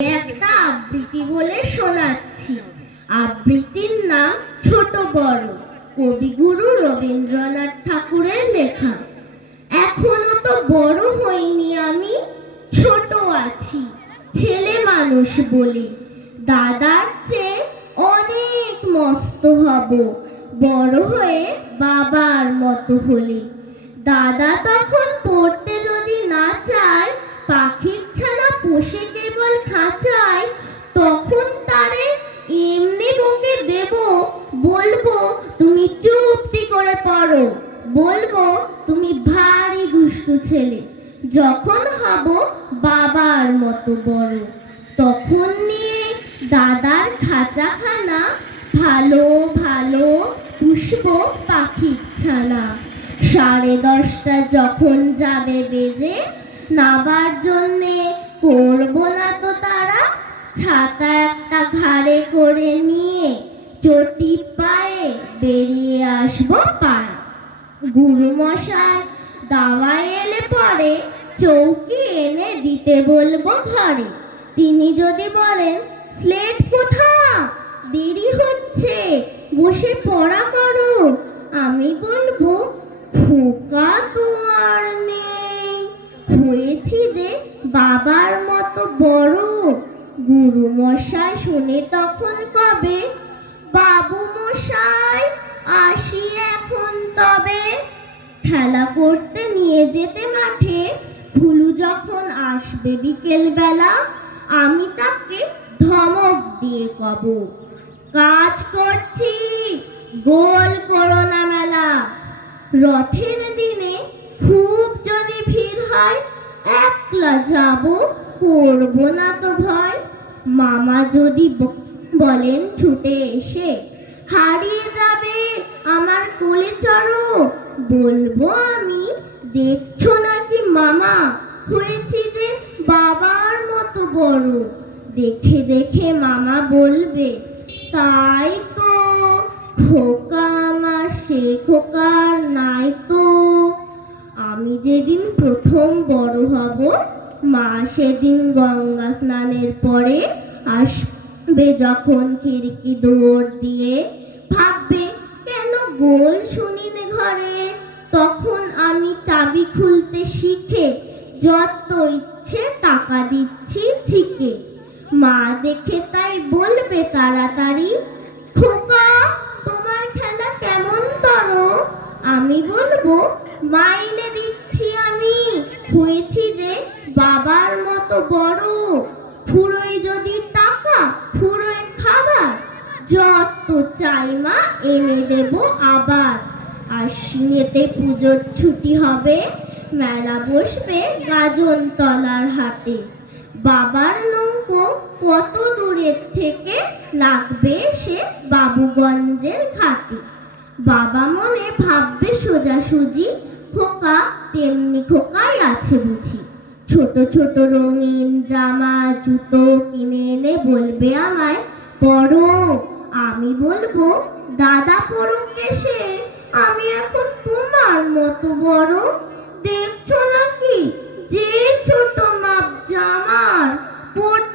একটা আবৃত্তি বলে শোনাচ্ছি। আবৃত্তির নাম ছোট বড়, কবিগুরু রবীন্দ্রনাথ ঠাকুরের লেখা। এখনো তো বড় হইনি আমি, ছোট আছি ছেলে মানুষ বলে। দাদার চেয়ে অনেক মস্ত হব বড় হয়ে বাবার মতো হলে। দাদা তখন পড়তে যদি না চায়, পাখির ছানা পোষে কেবল খাঁচায়, তখন তারে এমনি বকে দেব, বলবো তুমি চুপটি করে পড়ো, বলবো তুমি ভারী দুষ্টু ছেলে। যখন হব বাবার মতো বড়, তখন নিয়ে দাদার খাঁচাখানা ভালো ভালো পুষবো পাখির ছানা। 10:30 যখন যাবে বেজে, নাবার জন্যে করবো না তো তারা, ছাতা একটা ঘাড়ে করে নিয়ে চটি পায়ে বেরিয়ে আসবো পাড়া। গুরুমশাই দাওয়ায় এলে পরে চৌকি এনে দিতে বলবো ঘরে। তিনি যদি বলেন স্লেট কোথা, দেরি হচ্ছে বসে পড়া করো, আমি বলবো খোকা তো আর নেই, হয়েছি যে বাবার মতো বড়। গুরুমশাই শুনে তখন কবে, বাবু মশাই আসি এখন তবে। খেলা করতে নিয়ে যেতে মাঠে ভুলু যখন আসবে বিকেল বেলা, আমি তাকে ধমক দিয়ে কব, কাজ করছি গোল করো না মেলা। রথের দিনে খুব যদি ভিড় হয়, একলা যাব করবো না তো ভয়। মামা যদি বলেন ছুটে এসে, হারিয়ে যাবে আমার কোলে চড়ো, বলবো আমি দেখছো নাকি মামা, হয়েছি যে বাবার মতো বড়। দেখে দেখে মামা বলবে, তাই তো খোকা আমার সে খোকার নাই তো। আমি যেদিন প্রথম বড় হব, মা সেদিন গঙ্গা স্নানের পরে আসবে যখন খিড়কি দৌড় দিয়ে, ভাববে কেন গোল শুনিনে ঘরে। তখন আমি চাবি খুলতে শিখে যত ইচ্ছে টাকা দিচ্ছি ঝিকে। মা দেখে তাই বলবে তাড়াতাড়ি, খোকা তোমার খেলা কেমন করো, আমি বলবো মাইনে দিচ্ছি আমি, হয়েছি যে বাবার মতো বড়। ফুরোয় যদি টাকা, ফুরোয় খাবার, যত চাই মা এনে দেব আবার। আশ্বিনেতে পুজোর ছুটি হবে, মেলা বসবে গাজন তলার হাটে। বাবার নৌকো কত দূরের থেকে লাগবে সে বাবুগঞ্জের ঘাটে। বাবা মনে ভাববে সোজাসুজি, খোকা তেমনি খোকাই আছে বুঝি। ছোট ছোট রঙিন জামা জুতো কিনে এনে বলবে আমায় পড়ো, আমি বলবো দাদা পড়ুক এসে, আমি এখন তোমার মতো বড়। দেখছো নাকি যে ছোট মাপ জামার, পড়তে